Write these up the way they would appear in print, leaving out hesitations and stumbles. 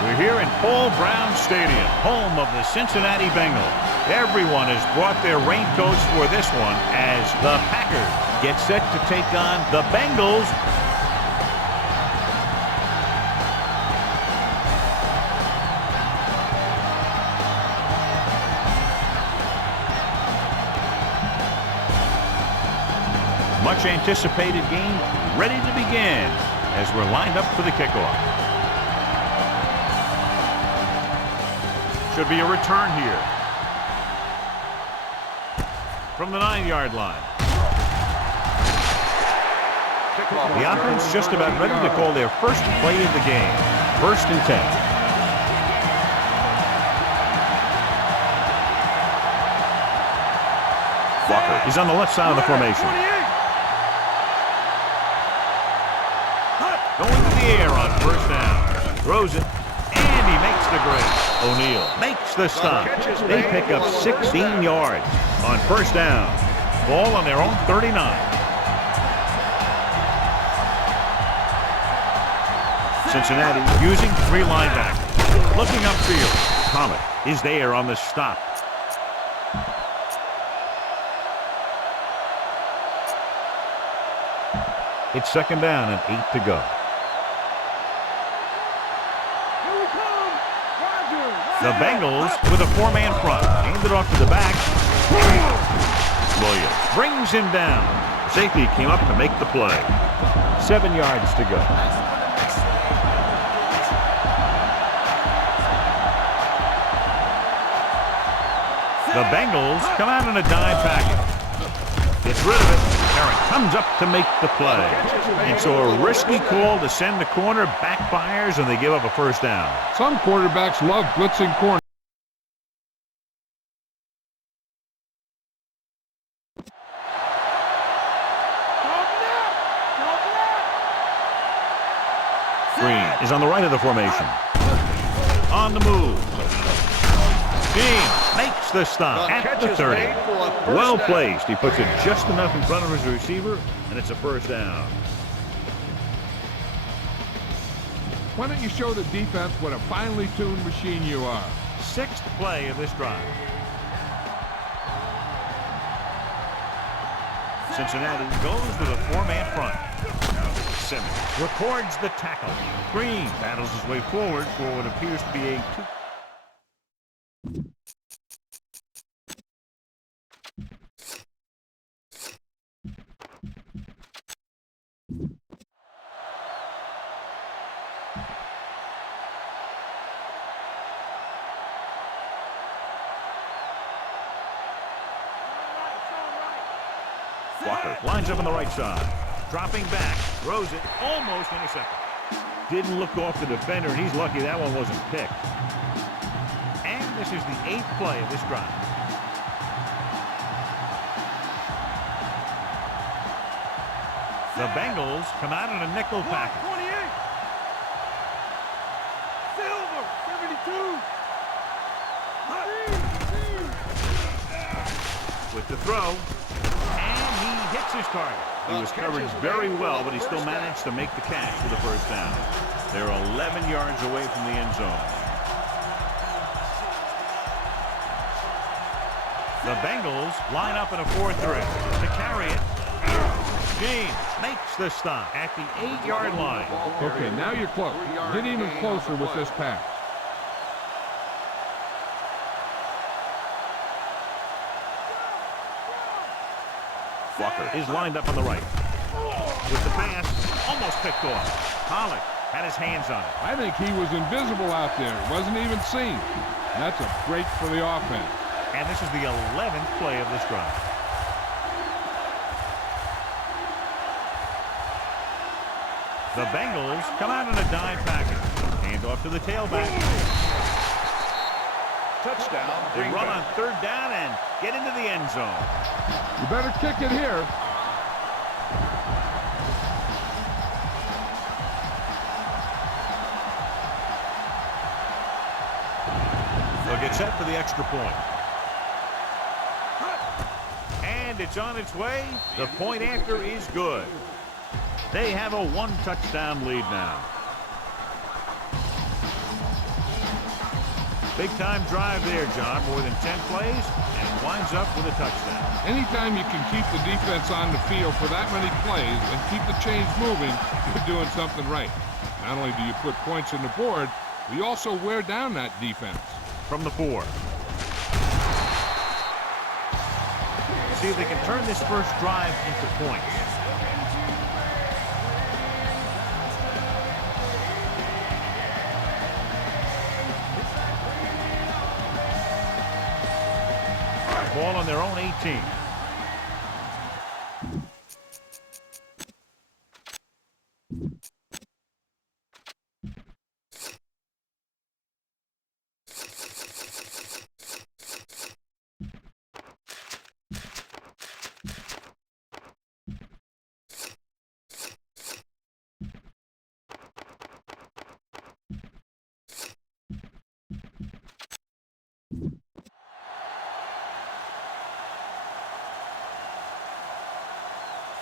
We're here in Paul Brown Stadium, home of the Cincinnati Bengals. Everyone has brought their raincoats for this one as the Packers get set to take on the Bengals. Much anticipated game ready to begin as we're lined up for the kickoff. Should be a return here from the 9-yard line. The offense just about ready to call their first play of the game. 1st and 10. Walker is on the left side of the formation. Going to the air on 1st down. Throws it, and he makes the grade. O'Neal makes the stop. They pick up 16 yards on 1st down. Ball on their own 39. Cincinnati using 3 linebackers. Looking upfield. Comet is there on the stop. It's 2nd down and 8 to go. The Bengals with a 4-man front. Aimed it off to the back. Williams brings him down. Safety came up to make the play. 7 yards to go. The Bengals come out in a dime package. Gets rid of it. Herring comes up to make the play. And so a risky call to send the corner backfires, and they give up a 1st down. Some quarterbacks love blitzing corners. Green is on the right of the formation. On the move. James makes the stop at the 30. Well placed. He puts it just enough in front of his receiver, and it's a 1st down. Why don't you show the defense what a finely tuned machine you are? 6th play of this drive. Cincinnati goes with a 4-man front. Simmons records the tackle. Green battles his way forward for what appears to be a 2. Walker lines up on the right side. Dropping back. Throws it. Almost intercepted. Didn't look off the defender, and he's lucky that one wasn't picked. And this is the 8th play of this drive. The Bengals come out in a nickel package. 28. Silver, 72. With the throw. And he hits his target. He was covered very well, but he still managed to make the catch for the 1st down. They're 11 yards away from the end zone. The Bengals line up in a 4-3 to carry it. James makes the stop at the 8-yard line. Okay, now you're close. Get even closer with this pass. Walker is lined up on the right. With the pass, almost picked off. Pollock had his hands on it. I think he was invisible out there. Wasn't even seen. That's a break for the offense. And this is the 11th play of this drive. The Bengals come out in a dime package. Hand off to the tailback. Touchdown. They run on 3rd down and get into the end zone. You better kick it here. They'll get set for the extra point. And it's on its way. The point after is good. They have a 1-touchdown lead now. Big-time drive there, John. More than 10 plays, and winds up with a touchdown. Anytime you can keep the defense on the field for that many plays and keep the chains moving, you're doing something right. Not only do you put points on the board, we also wear down that defense. From the 4. See if they can turn this first drive into points. Ball on their own 18.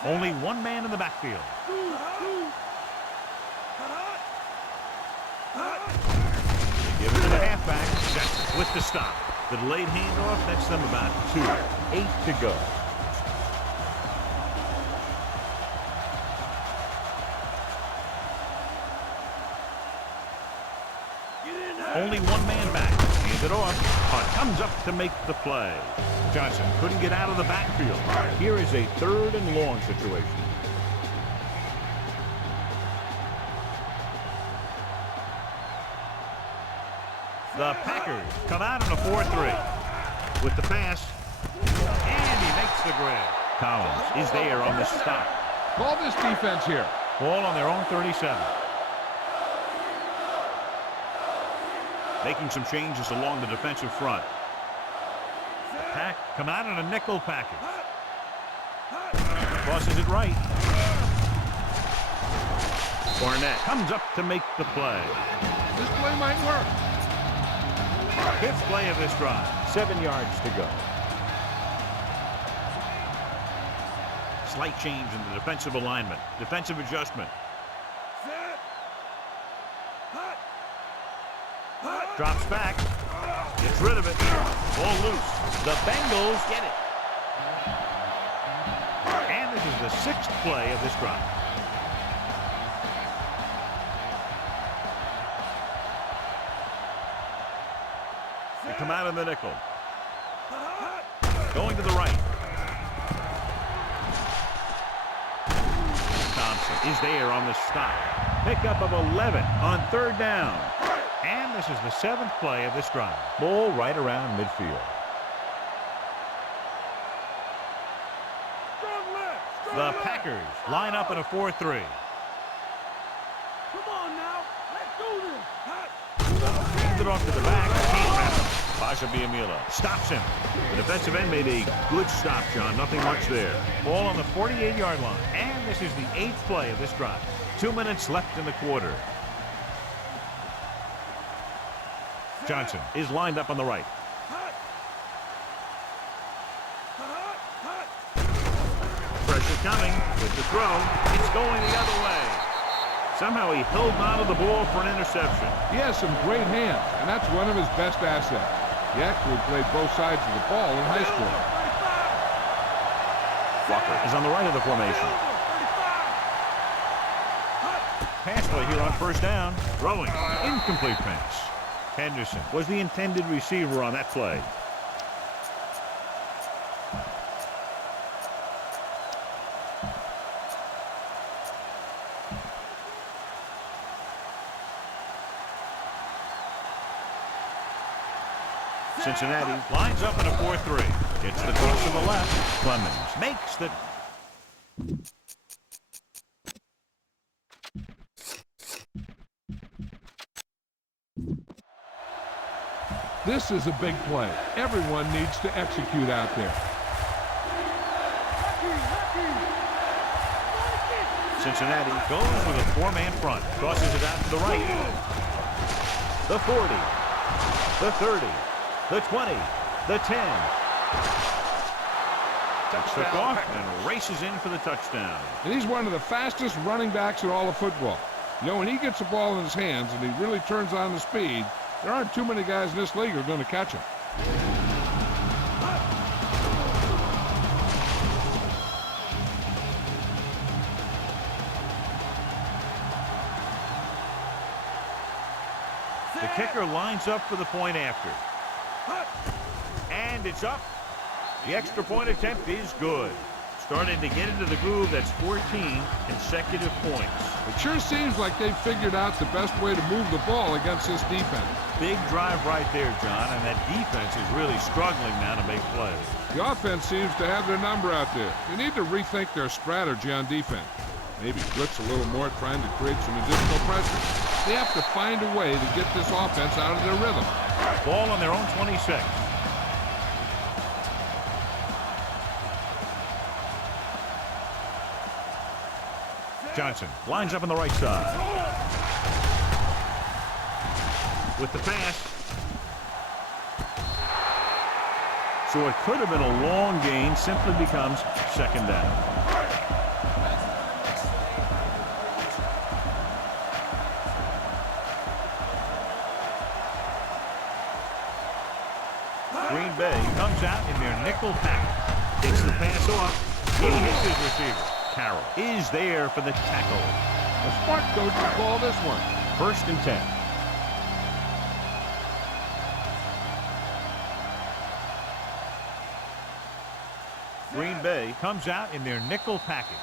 Only one man in the backfield. They give it to the halfback. Jackson with the stop. The delayed handoff nets them about 2. 8 to go. Only one man back. Hands it off. Hunt comes up to make the play. Johnson couldn't get out of the backfield. Here is a 3rd and long situation. The Packers come out in a 4-3. With the pass. And he makes the grab. Collins is there on the stop. Call this defense here. Ball on their own 37. Making some changes along the defensive front. The Pack come out in a nickel package. Crosses it right. Barnett comes up to make the play. This play might work. 5th play of this drive. 7 yards to go. Slight change in the defensive alignment. Defensive adjustment. Drops back. Gets rid of it. Ball loose. The Bengals get it. And this is the 6th play of this drive. They come out in the nickel. Going to the right. Thompson is there on the stop. Pickup of 11 on 3rd down. And this is the 7th play of this drive. Ball right around midfield. The Packers line up in a 4-3. Come on now, let's do this. Hands it off to the back. Can't wrap him. Pasha Biamila stops him. The defensive end made a good stop, John. Nothing much there. Ball on the 48-yard line. And this is the 8th play of this drive. 2 minutes left in the quarter. Johnson is lined up on the right. Pressure coming with the throw. It's going the other way. Somehow he held on to the ball for an interception. He has some great hands, and that's one of his best assets. He actually played both sides of the ball in high school. Walker is on the right of the formation. Pass play here on 1st down. Throwing. Incomplete pass. Henderson was the intended receiver on that play. Cincinnati lines up in a 4-3. Gets the toss to the left. Clemens makes the... This is a big play. Everyone needs to execute out there. Cincinnati goes with a 4-man front. Crosses it out to the right. The 40. The 30. The 20. The 10. Took off and races in for the touchdown. And he's one of the fastest running backs in all of football. You know, when he gets the ball in his hands and he really turns on the speed, There aren't too many guys in this league who are going to catch him. The kicker lines up for the point after. And it's up. The extra point attempt is good. Starting to get into the groove. That's 14 consecutive points. It sure seems like they've figured out the best way to move the ball against this defense. Big drive right there, John, and that defense is really struggling now to make plays. The offense seems to have their number out there. They need to rethink their strategy on defense. Maybe blitz a little more, trying to create some additional pressure. They have to find a way to get this offense out of their rhythm. Ball on their own 26. Johnson lines up on the right side. With the pass. So it could have been a long gain, simply becomes second down. Green Bay comes out in their nickel pack. Takes the pass off. He hits his receiver. Carroll is there for the tackle. The smart coach will call this one. 1st and 10. Green Bay comes out in their nickel package.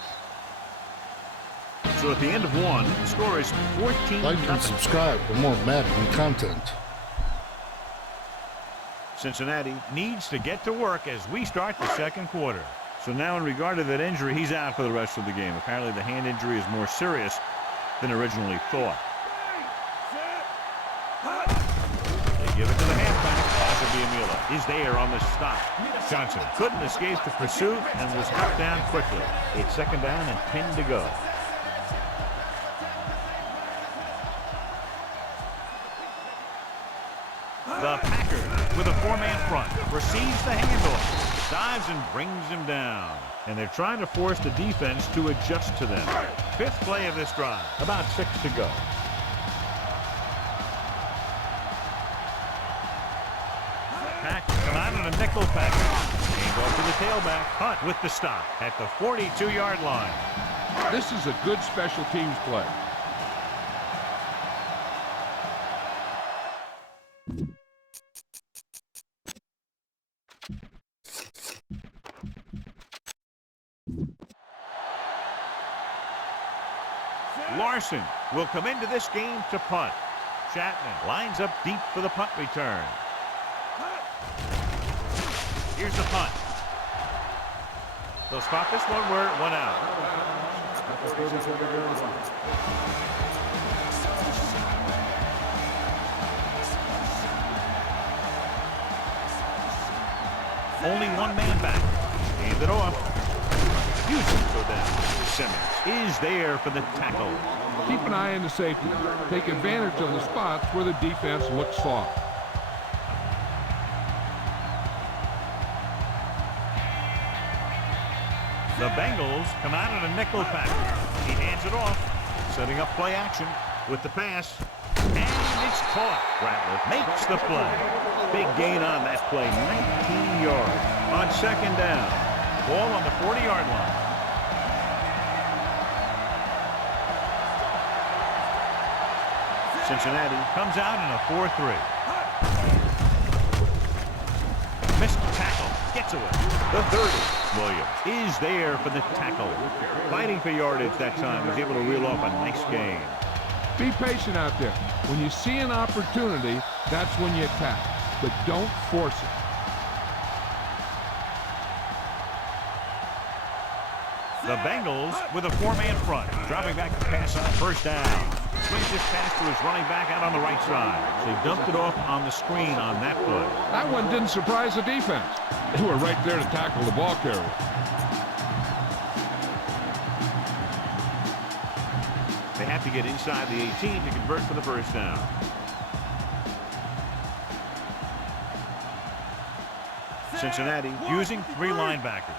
So at the end of one, the score is 14-0. Like and subscribe for more Madden content. Cincinnati needs to get to work as we start the second quarter. So now in regard to that injury, he's out for the rest of the game. Apparently the hand injury is more serious than originally thought. They give it to the halfback. Is there on the stop. Johnson couldn't escape the pursuit and was cut down quickly. It's second down and 10 to go. The Packers with a 4-man front receives the handoff, dives and brings him down. And they're trying to force the defense to adjust to them. 5th play of this drive, about 6 to go. Pack come out in a nickel package. Hand off to the tailback. Hunt with the stop at the 42-yard line. This is a good special teams play. Larson will come into this game to punt. Chapman lines up deep for the punt return. Here's the punt. They'll spot this one where it went out. Only one man back. Hand it off. Houston go down. Simmons is there for the tackle. Keep an eye on the safety. Take advantage of the spots where the defense looks soft. The Bengals come out in a nickel package. He hands it off, setting up play action with the pass. And it's caught. Rattler makes the play. Big gain on that play, 19 yards. On second down, ball on the 40-yard line. Cincinnati comes out in a 4-3. Missed tackle, gets away. The 30. Williams is there for the tackle. Fighting for yardage that time. He's able to reel off a nice gain. Be patient out there. When you see an opportunity, that's when you attack. But don't force it. The Bengals with a 4-man front. Dropping back to pass on 1st down. Swings this pass to his running back out on the right side. They dumped it off on the screen on that play. That one didn't surprise the defense. They were right there to tackle the ball carrier. They have to get inside the 18 to convert for the 1st down. Cincinnati using 3 linebackers.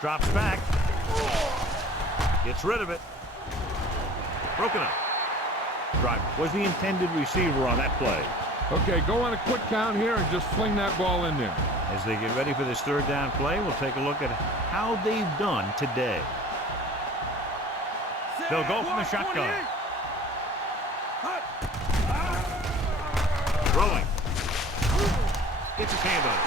Drops back. Gets rid of it. Broken up. driver was the intended receiver on that play. Okay, go on a quick count here and just fling that ball in there. As they get ready for this third down play, we'll take a look at how they've done today. They'll go from the shotgun. Throwing. Gets his hand on it.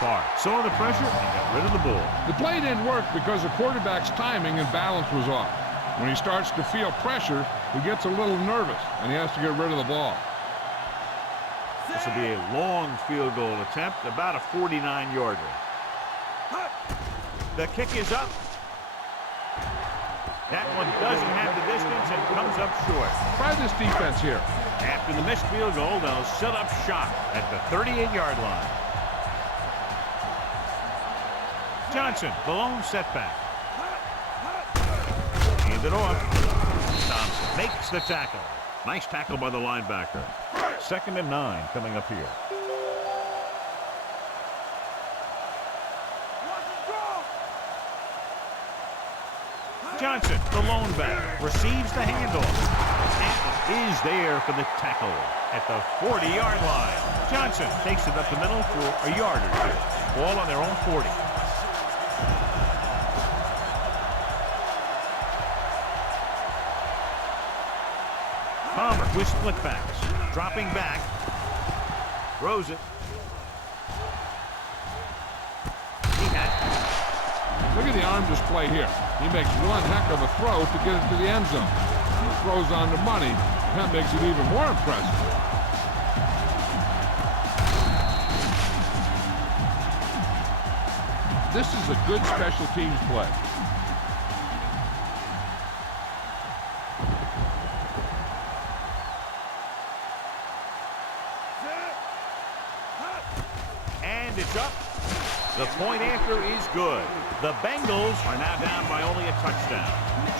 Carr saw the pressure and got rid of the ball. The play didn't work because the quarterback's timing and balance was off. When he starts to feel pressure, he gets a little nervous, and he has to get rid of the ball. This will be a long field goal attempt, about a 49-yarder. The kick is up. That one doesn't have the distance and comes up short. Try this defense here. After the missed field goal, they'll set up shop at the 38-yard line. Johnson, the lone setback. Hand it off. Thompson makes the tackle. Nice tackle by the linebacker. 2nd and 9 coming up here. Johnson, the lone back, receives the handoff. And is there for the tackle at the 40-yard line. Johnson takes it up the middle for a yard or two. Ball on their own 40. Palmer with split backs. Dropping back. Throws it. He has it. Look at the arm display here. He makes one heck of a throw to get it to the end zone. He throws on the money. That makes it even more impressive. This is a good special teams play. And it's up. The point after is good. The Bengals are now down by only a touchdown.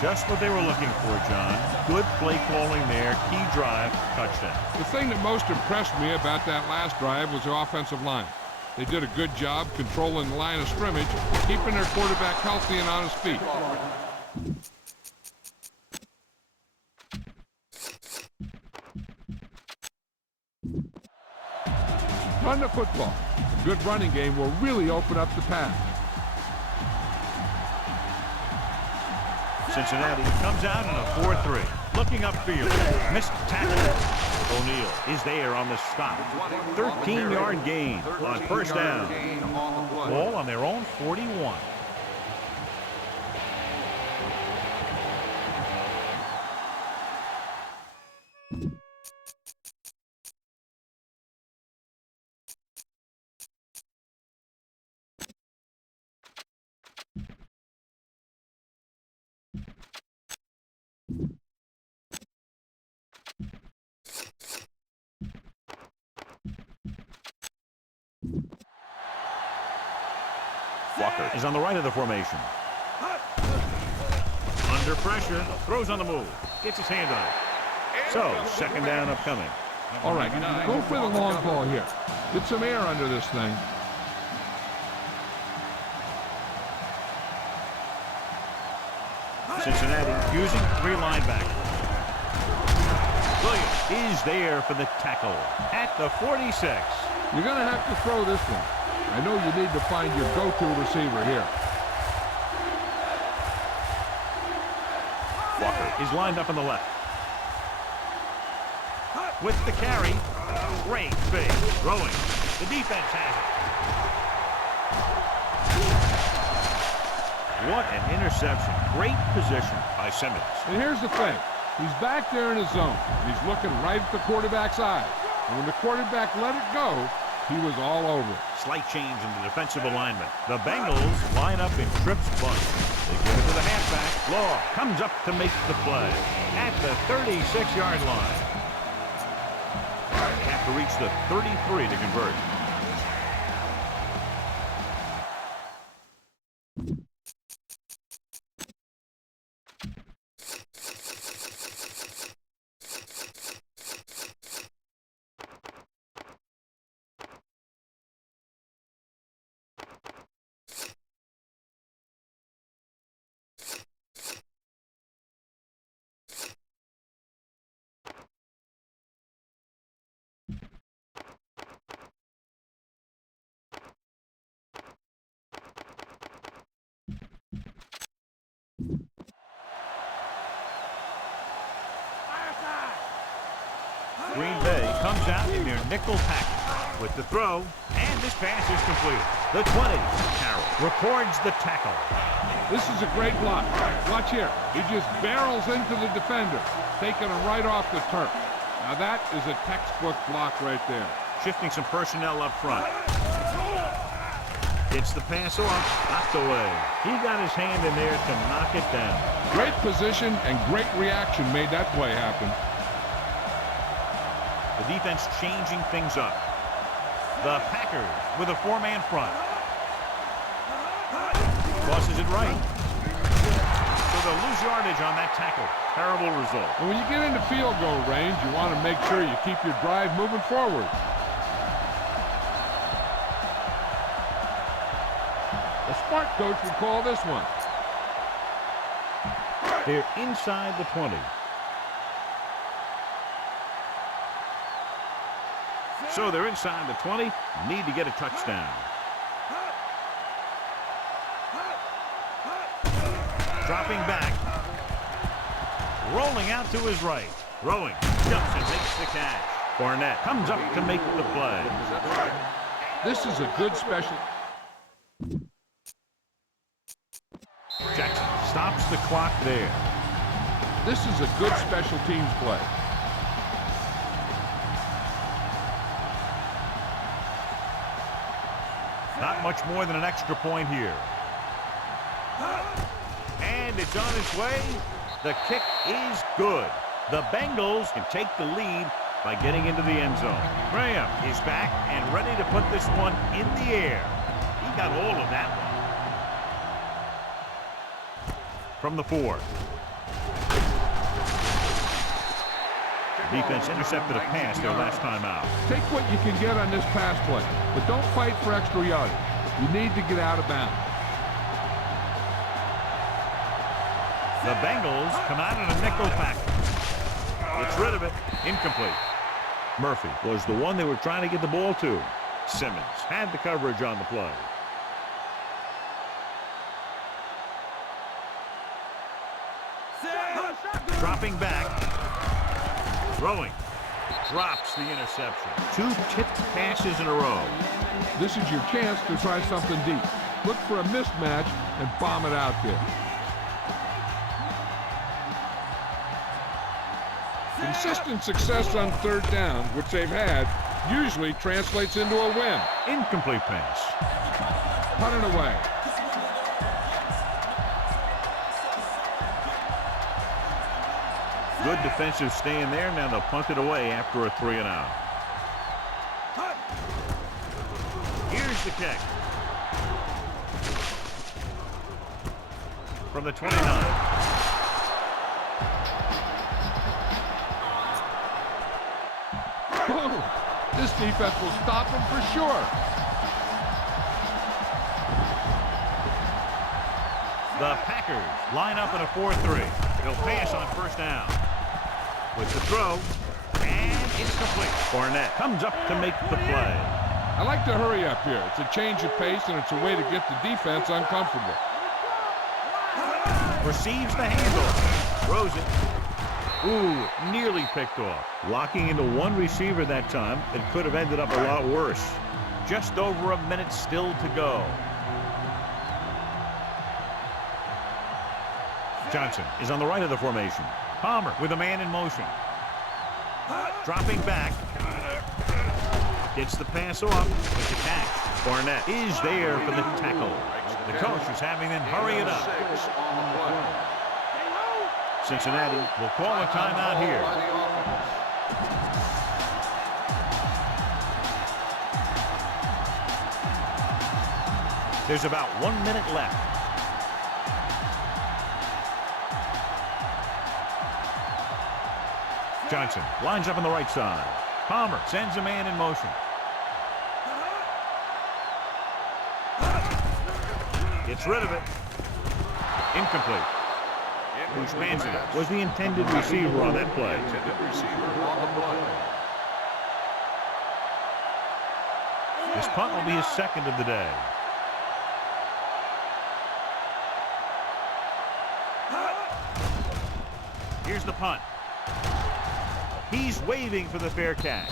Just what they were looking for, John. Good play calling there. Key drive, touchdown. The thing that most impressed me about that last drive was the offensive line. They did a good job controlling the line of scrimmage, keeping their quarterback healthy and on his feet. Run the football. A good running game will really open up the pass. Cincinnati comes out in a 4-3. Looking upfield. Missed tackle. O'Neal is there on the stop. 13-yard gain on first down. Ball on their own 41. Walker is on the right of the formation. Under pressure, throws on the move, gets his hand on it. So, 2nd down upcoming. All right, go for the long ball here. Get some air under this thing. Cincinnati using 3 linebackers. Williams is there for the tackle at the 46. You're going to have to throw this one. I know you need to find your go-to receiver here. Walker is lined up on the left. With the carry, great fake, throwing. The defense has it. What an interception. Great position by Simmons. And here's the thing. He's back there in his zone. He's looking right at the quarterback's eyes. And when the quarterback let it go, he was all over it. Slight change in the defensive alignment. The Bengals line up in trips bunch. They give it to the halfback. Law comes up to make the play at the 36-yard line. Have to reach the 33 to convert. Green Bay comes out in their nickel package with the throw, and this pass is completed. The 20. Carroll records the tackle. This is a great block. Watch here. He just barrels into the defender, taking him right off the turf. Now that is a textbook block right there. Shifting some personnel up front. Gets the pass off, knocked away. He got his hand in there to knock it down. Great position and great reaction made that play happen. The defense changing things up. The Packers with a four-man front. Tosses it right. So they'll lose yardage on that tackle. Terrible result. And when you get into field goal range, you want to make sure you keep your drive moving forward. A smart coach would call this one. They're inside the 20. So they're inside the 20. Need to get a touchdown. Dropping back. Rolling out to his right. Throwing. Jumps and makes the catch. Barnett comes up to make the play. This is a good special. Jackson stops the clock there. This is a good special teams play. Not much more than an extra point here. And it's on its way. The kick is good. The Bengals can take the lead by getting into the end zone. Graham is back and ready to put this one in the air. He got all of that one. From the 4. Defense intercepted a pass their last time out. Take what you can get on this pass play, but don't fight for extra yardage. You need to get out of bounds. The Bengals come out in a nickel package. Gets rid of it. Incomplete. Murphy was the one they were trying to get the ball to. Simmons had the coverage on the play. Dropping back. Throwing. Drops the interception. 2 tipped passes in a row. This is your chance to try something deep. Look for a mismatch and bomb it out there. Consistent success on third down, which they've had, usually translates into a win. Incomplete pass. Punt it away. Good defensive stand there. Now they'll punt it away after a 3-and-out. Here's the kick. From the 29. This defense will stop him for sure. The Packers line up in a 4-3. They'll pass on first down. With the throw, and it's complete. Barnett comes up to make the play. I like to hurry up here. It's a change of pace, and it's a way to get the defense uncomfortable. Receives the handle. Throws it. Ooh, nearly picked off. Locking into one receiver that time. It could have ended up a lot worse. Just over a minute still to go. Johnson is on the right of the formation. Palmer with a man in motion. Dropping back. Gets the pass off with the catch. Barnett is there for the tackle. The coach is having them hurry it up. Cincinnati will call a timeout here. There's about 1 minute left. Johnson lines up on the right side. Palmer sends a man in motion. Gets rid of it. Incomplete. Usmanzi was the intended receiver on that play. This punt will be his second of the day. Here's the punt. He's waving for the fair catch.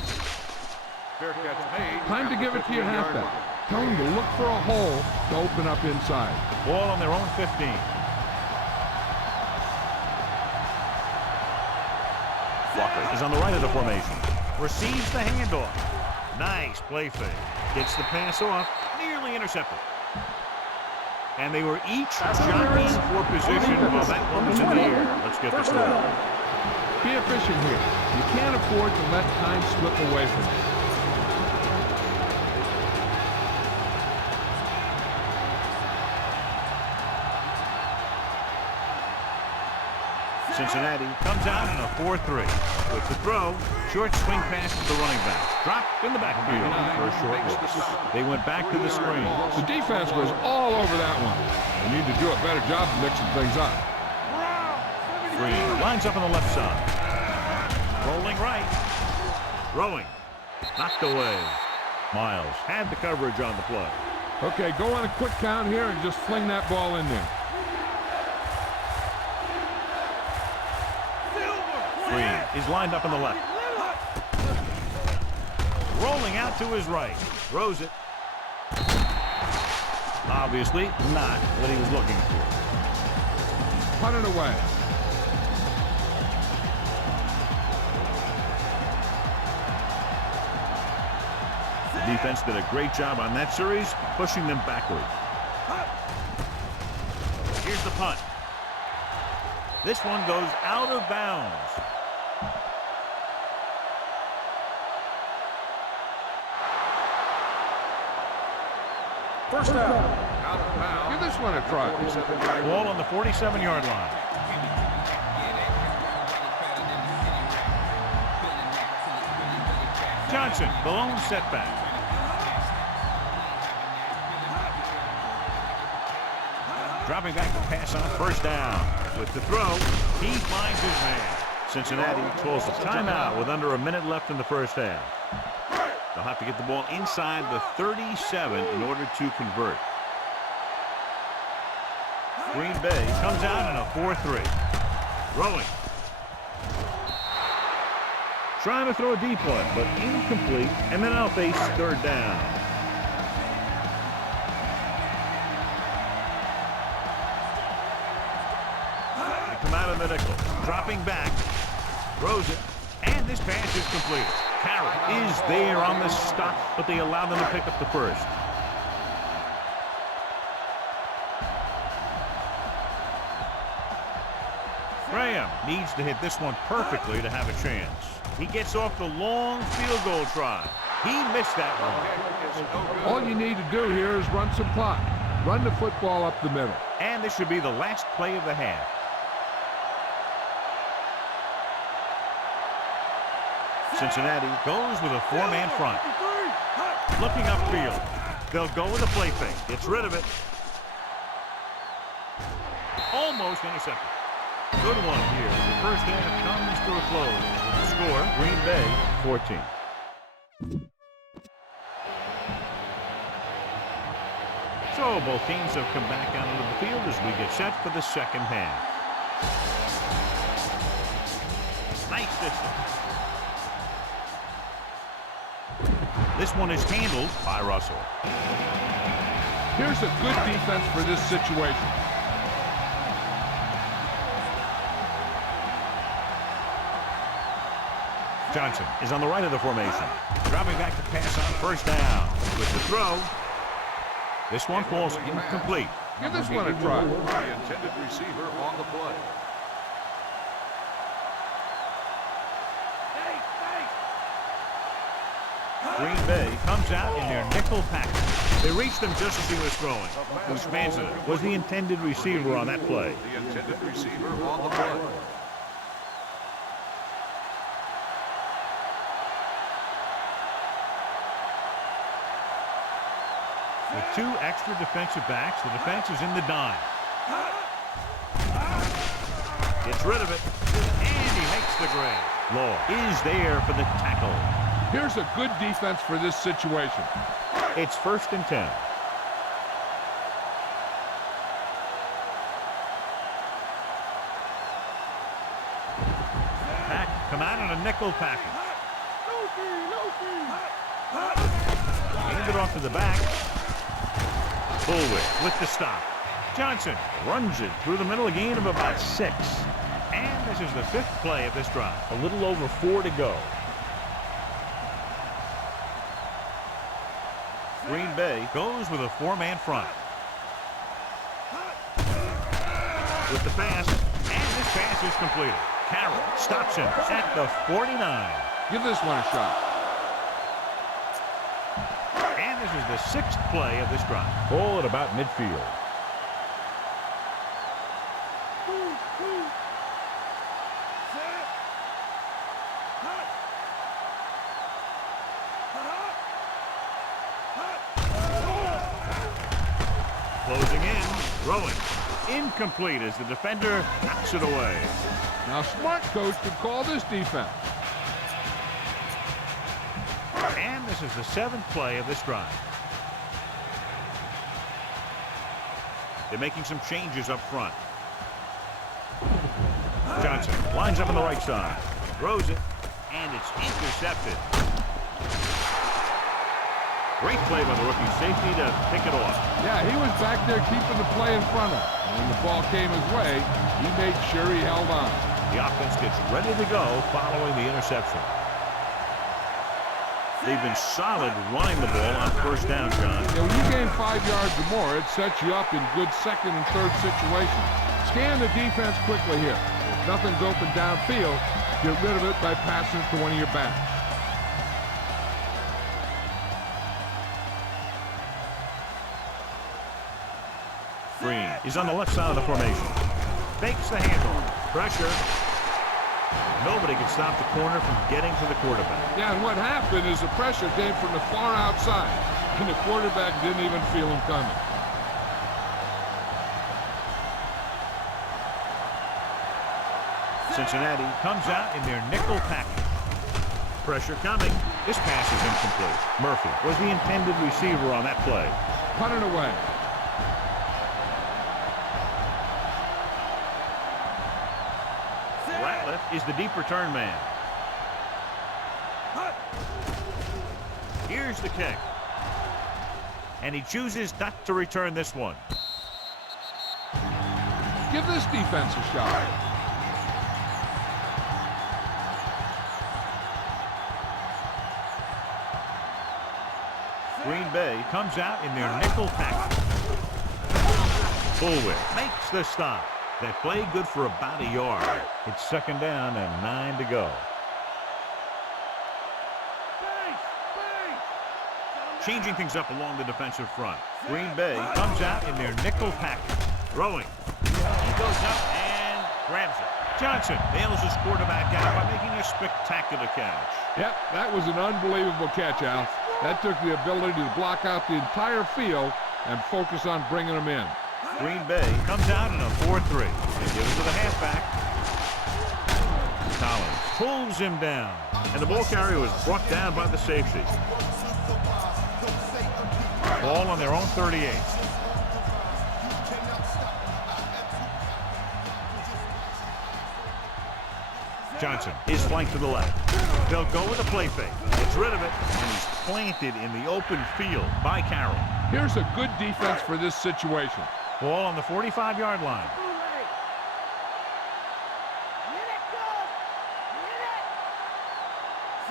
Fair catch made. Time to give it to your halfback. Tell him to look for a hole to open up inside. Ball on their own 15. Walker is on the right of the formation. Receives the handoff. Nice play fake. Gets the pass off. Nearly intercepted. And they were each jockeying for position while that one was in the air. Let's get the score. Be efficient here. You can't afford to let time slip away from you. Cincinnati comes out in a 4-3. With the throw, short swing pass to the running back. Dropped in the backfield for a short loss. They went back to the screen. The defense was all over that one. They need to do a better job of mixing things up. Green lines up on the left side. Rolling right. Throwing. Knocked away. Miles had the coverage on the play. Okay, go on a quick count here and just fling that ball in there. Green is lined up on the left. Rolling out to his right. Throws it. Obviously not what he was looking for. Punt it away. The defense did a great job on that series, pushing them backwards. Here's the punt. This one goes out of bounds. First down. Out of bounds. Give this one a try. Ball on the 47-yard line. Johnson, the lone setback. Dropping back to pass on first down. With the throw, he finds his man. Cincinnati calls a timeout with under a minute left in the first half. They'll have to get the ball inside the 37 in order to convert. Green Bay comes out in a 4-3. Throwing. Trying to throw a deep one, but incomplete, and then out face third down. They come out of the nickel. Dropping back. Throws it. And this pass is completed. Carroll is there on the stop, but they allow them to pick up the first. Graham needs to hit this one perfectly to have a chance. He gets off the long field goal try. He missed that one. All you need to do here is run some clock. Run the football up the middle. And this should be the last play of the half. Cincinnati goes with a four-man front. Looking upfield. They'll go with a play fake. Gets rid of it. Almost intercepted. Good one here. The first half comes to a close. The score, Green Bay 14. So both teams have come back out onto the field as we get set for the second half. Nice distance. This one is handled by Russell. Here's a good defense for this situation. Johnson is on the right of the formation. Dropping back to pass on first down. With the throw. This one falls incomplete. Give this one a try. The intended receiver on the play. Green Bay comes out in their nickel package. They reached him just as he was throwing. Usmanza was the intended receiver on that play. The intended receiver on the play. With two extra defensive backs, the defense is in the dime. Gets rid of it, and he makes the grab. Law is there for the tackle. Here's a good defense for this situation. It's 1st and 10. Pack come out in in a nickel package. Hand it off to the back. Bullwick with the stop. Johnson runs it through the middle, a gain of about 6. And this is the 5th play of this drive. A little over 4 to go. Green Bay goes with a 4-man front. With the pass, and this pass is completed. Carroll stops him at the 49. Give this one a shot. And this is the 6th play of this drive. Ball at about midfield. Closing in, throwing. Incomplete as the defender knocks it away. Now, smart coach could call this defense. And this is the 7th play of this drive. They're making some changes up front. Johnson lines up on the right side. Throws it, and it's intercepted. Great play by the rookie safety to pick it off. Yeah, he was back there keeping the play in front of him. And when the ball came his way, he made sure he held on. The offense gets ready to go following the interception. They've been solid running the ball on first down, John. Yeah, when you gain 5 yards or more, it sets you up in good second and third situations. Scan the defense quickly here. If nothing's open downfield, get rid of it by passing it to one of your backs. Green is on the left side of the formation. Fakes the handoff. Pressure. Nobody can stop the corner from getting to the quarterback. Yeah, and what happened is the pressure came from the far outside, and the quarterback didn't even feel him coming. Cincinnati comes out in their nickel package. Pressure coming. This pass is incomplete. Murphy was the intended receiver on that play. Punt it away. Is the deep return man. Here's the kick. And he chooses not to return this one. Give this defense a shot. Green Bay comes out in their nickel package. Bullwick makes the stop. That play good for about a yard. It's 2nd down and 9 to go. Changing things up along the defensive front. Green Bay comes out in their nickel package. Throwing. He goes up and grabs it. Johnson bails his quarterback out by making a spectacular catch. Yep, that was an unbelievable catch, Al. That took the ability to block out the entire field and focus on bringing them in. Green Bay comes out in a 4-3. They give it to the halfback. Collins pulls him down. And the ball carrier was brought down by the safety. Ball on their own 38. Johnson is flanked to the left. They'll go with a play fake. Gets rid of it, and he's planted in the open field by Carroll. Here's a good defense for this situation. Ball on the 45-yard line.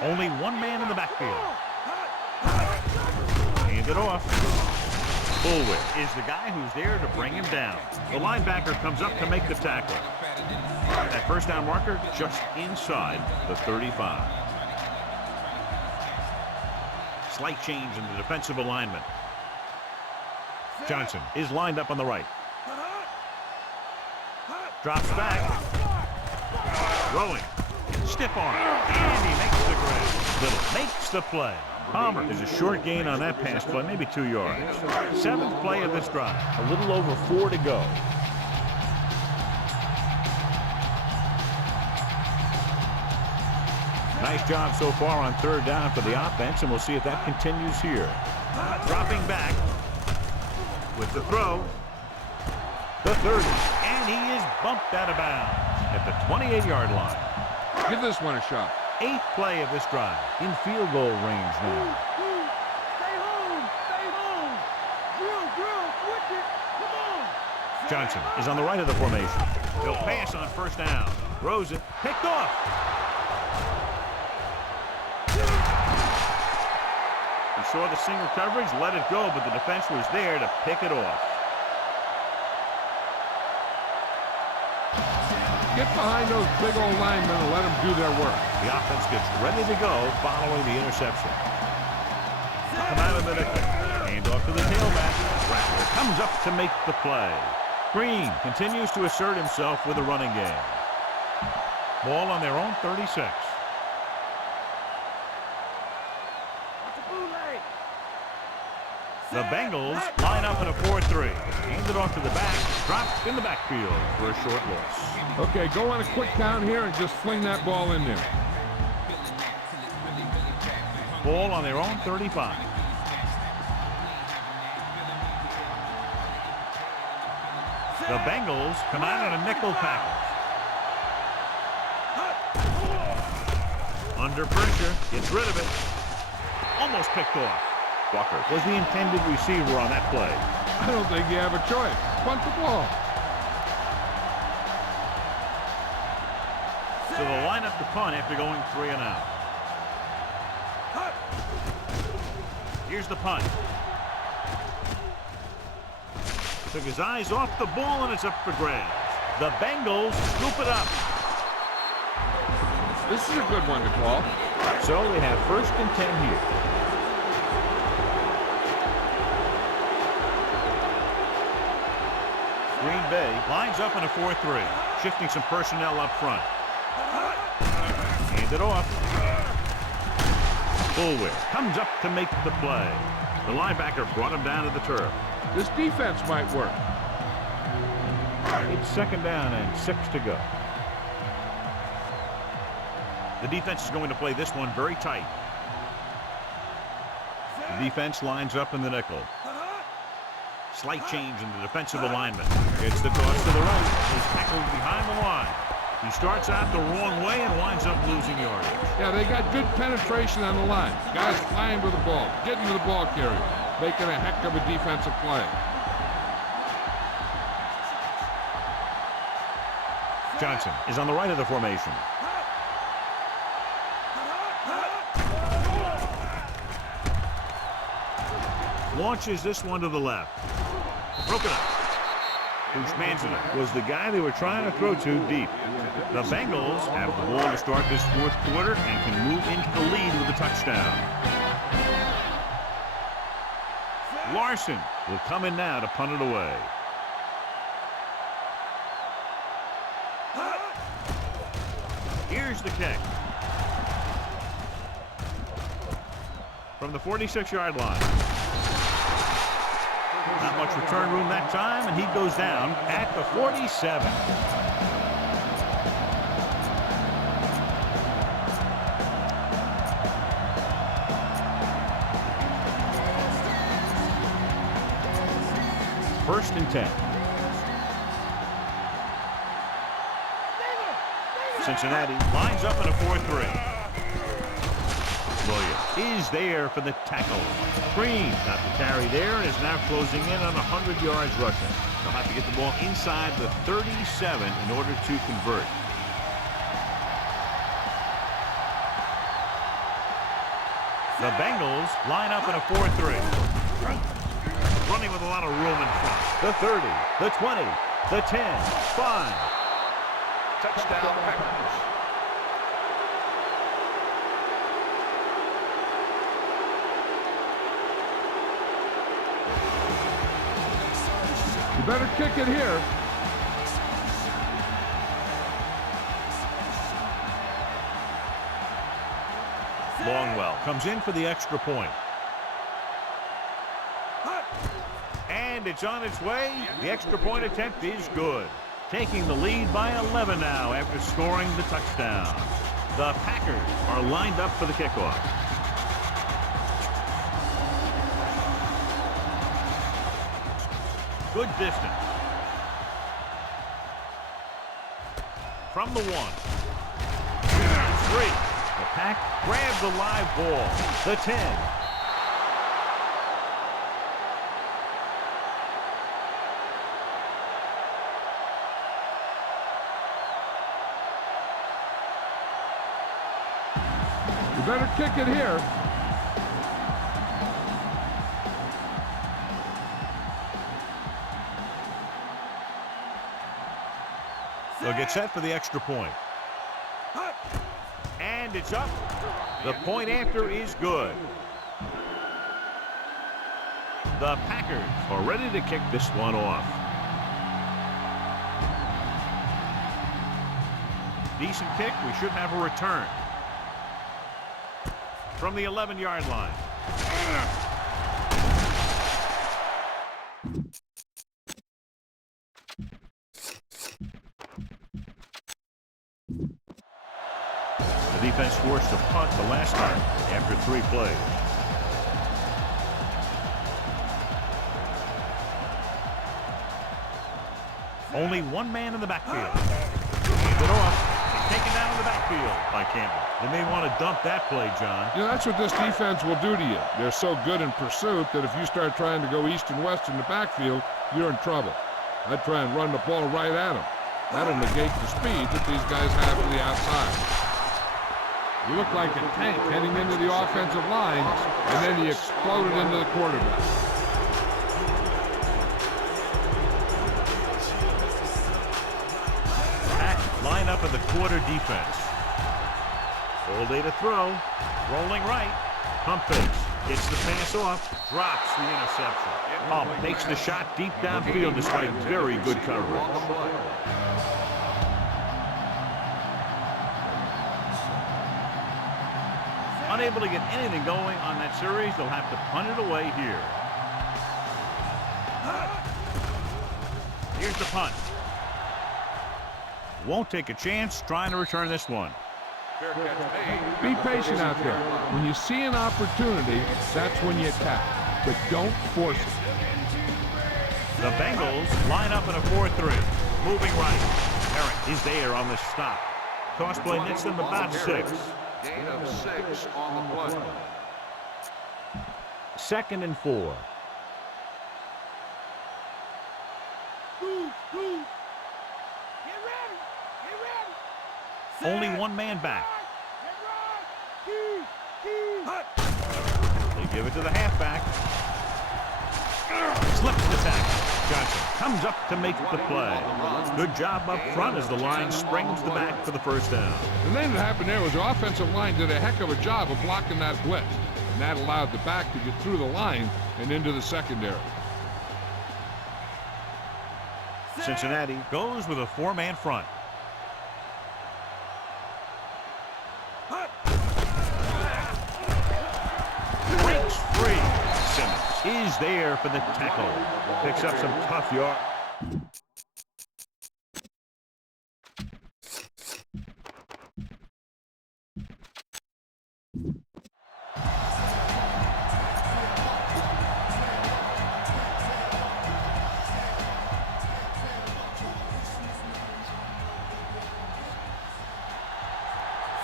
Only one man in the backfield. Hand it off. Bullwick is the guy who's there to bring him down. The linebacker comes up to make the tackle. That first down marker just inside the 35. Slight change in the defensive alignment. Johnson is lined up on the right. Drops back. Throwing. Stiff arm. And he makes the grab. Little makes the play. Palmer is a short gain on that pass play, maybe 2 yards. 7th play of this drive. A little over 4 to go. Nice job so far on 3rd down for the offense, and we'll see if that continues here. Dropping back with the throw. The 30, and he is bumped out of bounds at the 28-yard line. Give this one a shot. 8th play of this drive. In field goal range now. Stay home! Stay home! Drill! Switch it! Come on! Johnson is on the right of the formation. He'll pass on first down. Throws it. Picked off. He saw the single coverage, let it go, but the defense was there to pick it off. Get behind those big old linemen and let them do their work. The offense gets ready to go following the interception. Come out of the nickel. Hand off to the tailback. Rattler comes up to make the play. Green continues to assert himself with a running game. Ball on their own 36. The Bengals line up in a 4-3. Hand it off to the back. Dropped in the backfield for a short loss. Okay, go on a quick count here and just fling that ball in there. Ball on their own 35. The Bengals come out in a nickel package. Under pressure, gets rid of it. Almost picked off. Walker was the intended receiver on that play. I don't think you have a choice. Punt the ball. So they'll line up the punt after going 3 and out. Here's the punt. Took his eyes off the ball and it's up for grabs. The Bengals scoop it up. This is a good one to call. So they have 1st and 10 here. Green Bay lines up in a 4-3, shifting some personnel up front. Hand it off. Bullware comes up to make the play. The linebacker brought him down to the turf. This defense might work. It's 2nd down and 6 to go. The defense is going to play this one very tight. The defense lines up in the nickel. Slight change in the defensive alignment. Gets the toss to the right. He's tackled behind the line. He starts out the wrong way and winds up losing yardage. Yeah, they got good penetration on the line. Guys flying with the ball, getting to the ball carrier, making a heck of a defensive play. Johnson is on the right of the formation. Launches this one to the left. Broken up. Bruce Manzana was the guy they were trying to throw to deep. The Bengals have the ball to start this 4th quarter and can move into the lead with a touchdown. Larson will come in now to punt it away. Here's the kick. From the 46-yard line. Not much return room that time, and he goes down at the 47. First and 10. Cincinnati lines up in a 4-3. Williams is there for the tackle. Green got the carry there and is now closing in on 100 yards rushing. They'll have to get the ball inside the 37 in order to convert. The Bengals line up in a 4-3. Running with a lot of room in front. The 30, the 20, the 10, 5. Touchdown Packers. You better kick it here. Longwell comes in for the extra point. And it's on its way. The extra point attempt is good. Taking the lead by 11 now after scoring the touchdown. The Packers are lined up for the kickoff. Good distance. From the 1. 3. The Pack grabs the live ball. The 10. You better kick it here. They'll get set for the extra point. And it's up. The point after is good. The Packers are ready to kick this one off. Decent kick. We should have a return. From the 11-yard line. The defense forced to punt the last time after 3 plays. Only one man in the backfield. Hands it off. He's taken down in the backfield by Campbell. They may want to dump that play, John. You know, that's what this defense will do to you. They're so good in pursuit that if you start trying to go east and west in the backfield, you're in trouble. I'd try and run the ball right at them. That'll negate the speed that these guys have to the outside. You look like a tank heading into the offensive line, and then you exploded into the quarterback. Pack line up in the quarter defense. All day to throw. Rolling right. Pump fakes. Gets the pass off. Drops the interception. Takes the shot deep downfield despite very good coverage. Unable to get anything going on that series, they'll have to punt it away here. Here's the punt. Won't take a chance trying to return this one. Be patient out there. When you see an opportunity, that's when you attack. But don't force it. The Bengals line up in a 4-3. Moving right. Herrick is there on the stop. Toss play nets them about 6. Gain of 6 on the play. 2nd and 4. Only one man back. They give it to the halfback. Slips the tackle. Johnson comes up to make the play. Good job up front as the line springs the back for the first down. And then what happened there was the offensive line did a heck of a job of blocking that blitz. And that allowed the back to get through the line and into the secondary. Cincinnati goes with a 4-man front. Breaks free. Simmons is there for the tackle. Picks up some tough yards.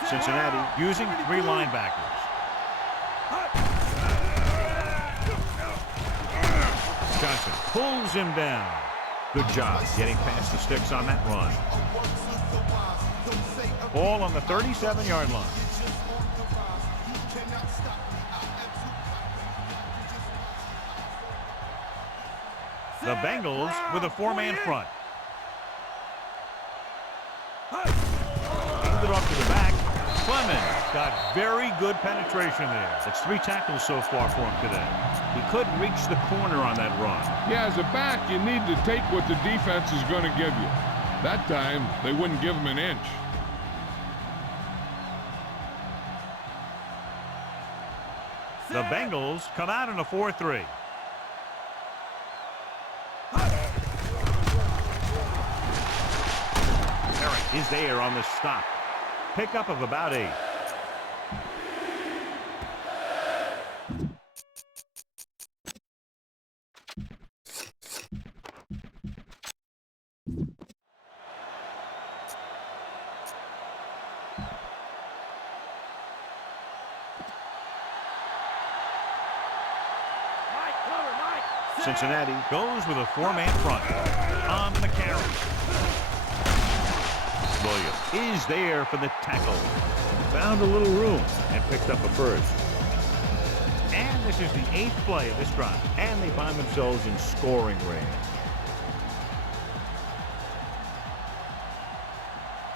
Cincinnati using 3 linebackers. Johnson pulls him down. Good job getting past the sticks on that run. Ball on the 37-yard line. The Bengals with a 4-man front. Handed it off to the back. Clemens got very good penetration there. It's 3 tackles so far for him today. He couldn't reach the corner on that run. Yeah, as a back, you need to take what the defense is going to give you. That time, they wouldn't give him an inch. The Bengals come out in a 4-3. Herrick is there on the stop. Pickup of about 8. Cincinnati goes with a 4-man front. On the carry. Williams is there for the tackle. Found a little room and picked up a first. And this is the 8th play of this drive. And they find themselves in scoring range.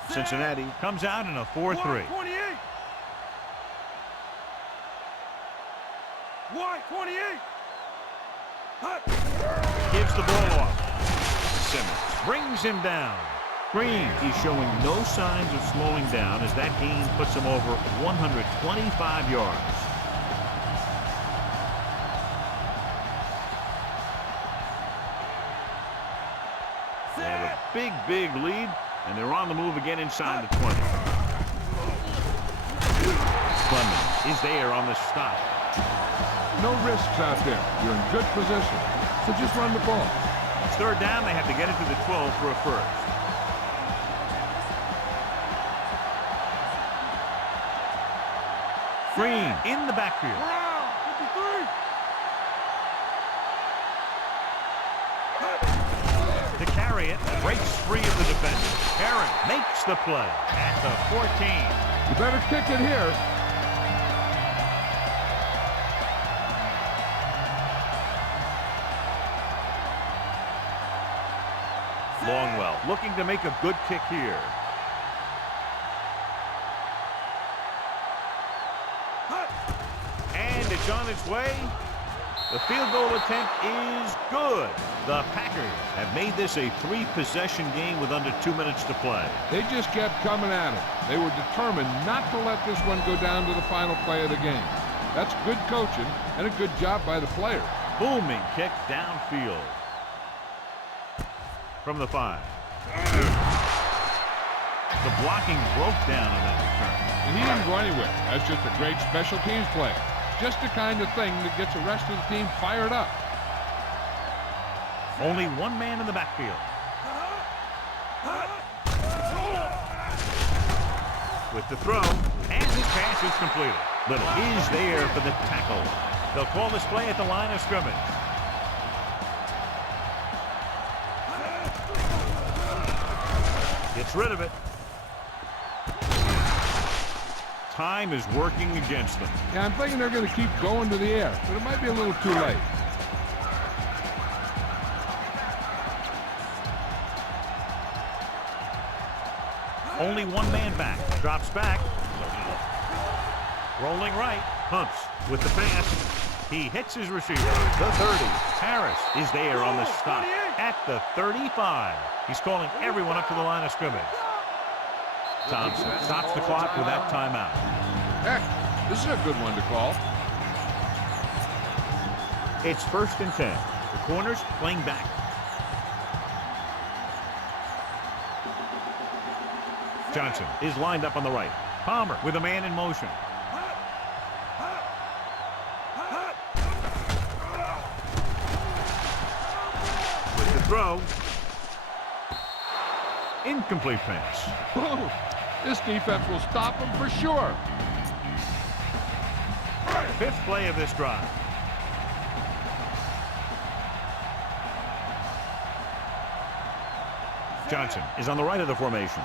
Cincinnati comes out in a 4-3. 28. Wide 28. Gives the ball off. Simmons brings him down. Green, he's showing no signs of slowing down as that gain puts him over 125 yards. They have a big lead, and they're on the move again inside the 20. Clemens is there on the stop. No risks out there. You're in good position. So just run the ball. It's 3rd down. They have to get it to the 12 for a first. Green in the backfield. To carry it, breaks free of the defender. Aaron makes the play at the 14. You better kick it here. Longwell looking to make a good kick here. And it's on its way. The field goal attempt is good. The Packers have made this a 3-possession game with under 2 minutes to play. They just kept coming at it. They were determined not to let this one go down to the final play of the game. That's good coaching and a good job by the players. Booming kick downfield. From the 5. The blocking broke down on that return. And he didn't go anywhere. That's just a great special teams play. Just the kind of thing that gets the rest of the team fired up. Only one man in the backfield. With the throw, and his pass is completed. Little is there for the tackle. They'll call this play at the line of scrimmage. Gets rid of it. Time is working against them. Yeah, I'm thinking they're going to keep going to the air, but it might be a little too late. Only one man back. Drops back. Rolling right. Hunts with the pass. He hits his receiver. The 30. Harris is there on the stop at the 35. He's calling everyone up to the line of scrimmage. Thompson stops the clock with that timeout. Heck, this is a good one to call. It's 1st and 10. The corners playing back. Johnson is lined up on the right. Palmer with a man in motion. With the throw. Incomplete pass. Whoa. This defense will stop them for sure. 5th play of this drive. Johnson is on the right of the formation.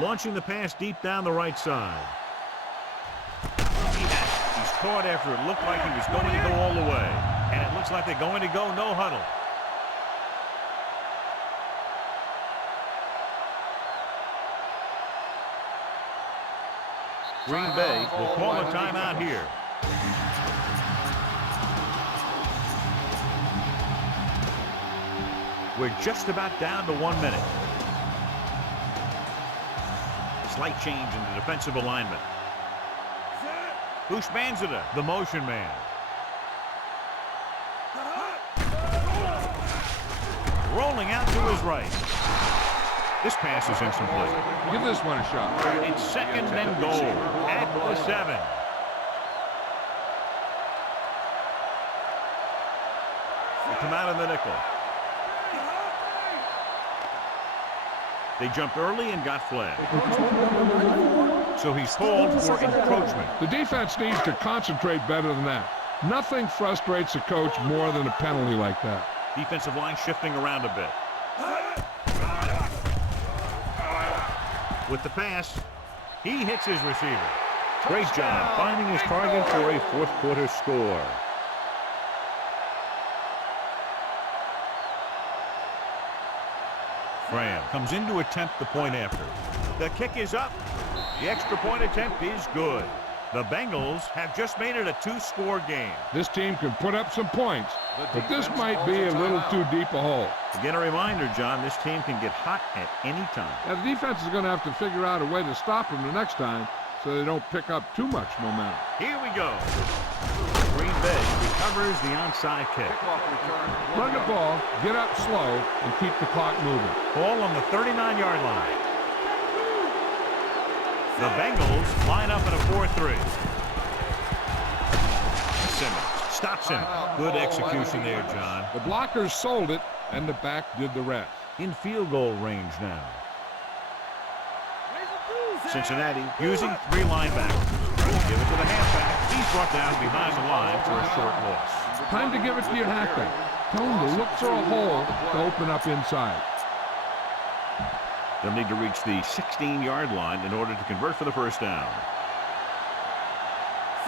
Launching the pass deep down the right side. He's caught after it looked like he was going to go all the way. And it looks like they're going to go no huddle. Green Bay will call a timeout here. We're just about down to 1 minute. Slight change in the defensive alignment. Bushmanzada, the motion man. Rolling out to his right. This pass is incomplete. Give this one a shot. It's 2nd and goal at the 7. They come out in the nickel. They jumped early and got flagged. So he's called for encroachment. The defense needs to concentrate better than that. Nothing frustrates a coach more than a penalty like that. Defensive line shifting around a bit. With the pass, he hits his receiver. Great job finding his target for a fourth quarter score. Graham comes in to attempt the point after. The kick is up. The extra point attempt is good. The Bengals have just made it a two-score game. This team can put up some points, but this might be a little too deep a hole. Again, a reminder, John, this team can get hot at any time. Now, the defense is going to have to figure out a way to stop them the next time so they don't pick up too much momentum. Here we go. Green Bay recovers the onside kick. Run the ball, get up slow, and keep the clock moving. Ball on the 39-yard line. The Bengals line up in a 4-3. Simmons stops him. Good execution there, John. The blockers sold it, and the back did the rest. In field goal range now. Cincinnati using three linebackers. Trying to give it to the halfback. He's brought down behind the line for a short loss. Time to give it to your halfback. Tell him to look for a hole to open up inside. They'll need to reach the 16-yard line in order to convert for the first down.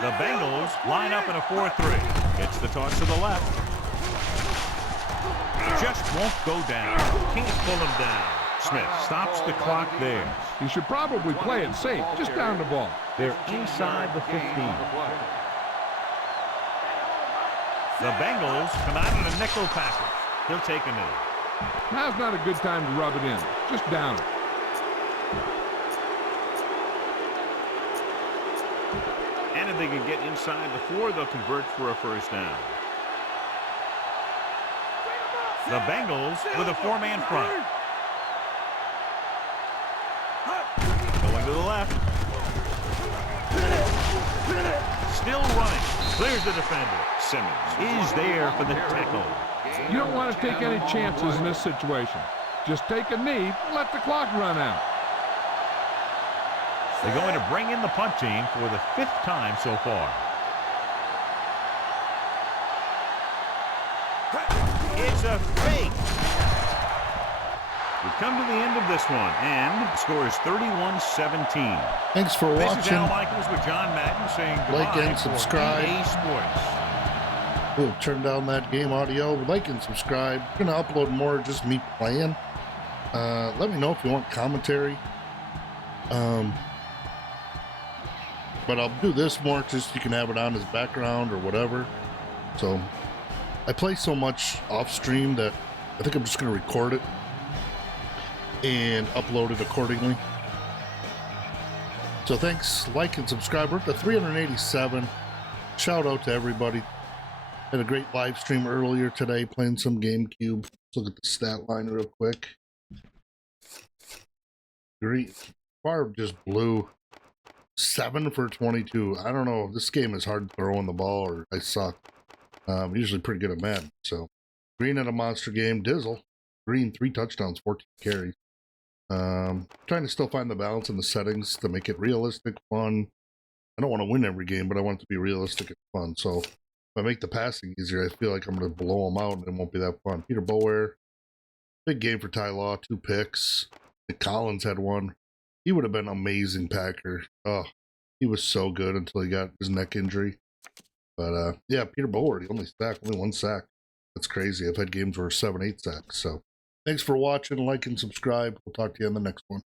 The Bengals line up in a 4-3. It's the toss to the left. Just won't go down. Can't pull him down. Smith stops the clock there. He should probably play it safe, just down the ball. They're inside the 15. The Bengals come out in a nickel package. He'll take a knee. Now's not a good time to rub it in. Just down it. And if they can get inside the 4, they'll convert for a first down. The Bengals with a 4-man front. Going to the left. Still running. Clears the defender. Simmons is there for the tackle. You don't want to take any chances in this situation. Just take a knee and let the clock run out. They're going to bring in the punt team for the 5th time so far. It's a fake. We come to the end of this one, and the score is 31-17. Thanks for This is watching. Al Michaels with John Madden saying goodbye. Like and subscribe. For EA Sports. We'll turn down that game audio. Like and subscribe. We're going to upload more just me playing. Let me know if you want commentary. But I'll do this more just so you can have it on as background or whatever. So I play so much off stream that I think I'm just going to record it and upload it accordingly. So thanks, like and subscribe. We're up to 387. Shout out to everybody. Had a great live stream earlier today playing some Gamecube. Let's look at the stat line real quick. Great. Favre just blew 7 for 22. I don't know. This game is hard throwing the ball, or I suck. I'm usually pretty good at Madden. So Green had a monster game. Dizzle. Green 3 touchdowns, 14 carries. Trying to still find the balance in the settings to make it realistic, fun. I don't want to win every game, but I want it to be realistic and fun. So if I make the passing easier, I feel like I'm going to blow them out and it won't be that fun. Peter Bower, big game for Ty Law, 2 picks. Nick Collins had 1. He would have been an amazing Packer. Oh, he was so good until he got his neck injury. But yeah, Peter Bower, he only 1 sack. That's crazy. I've had games where 7, 8 sacks. So thanks for watching, like, and subscribe. We'll talk to you on the next one.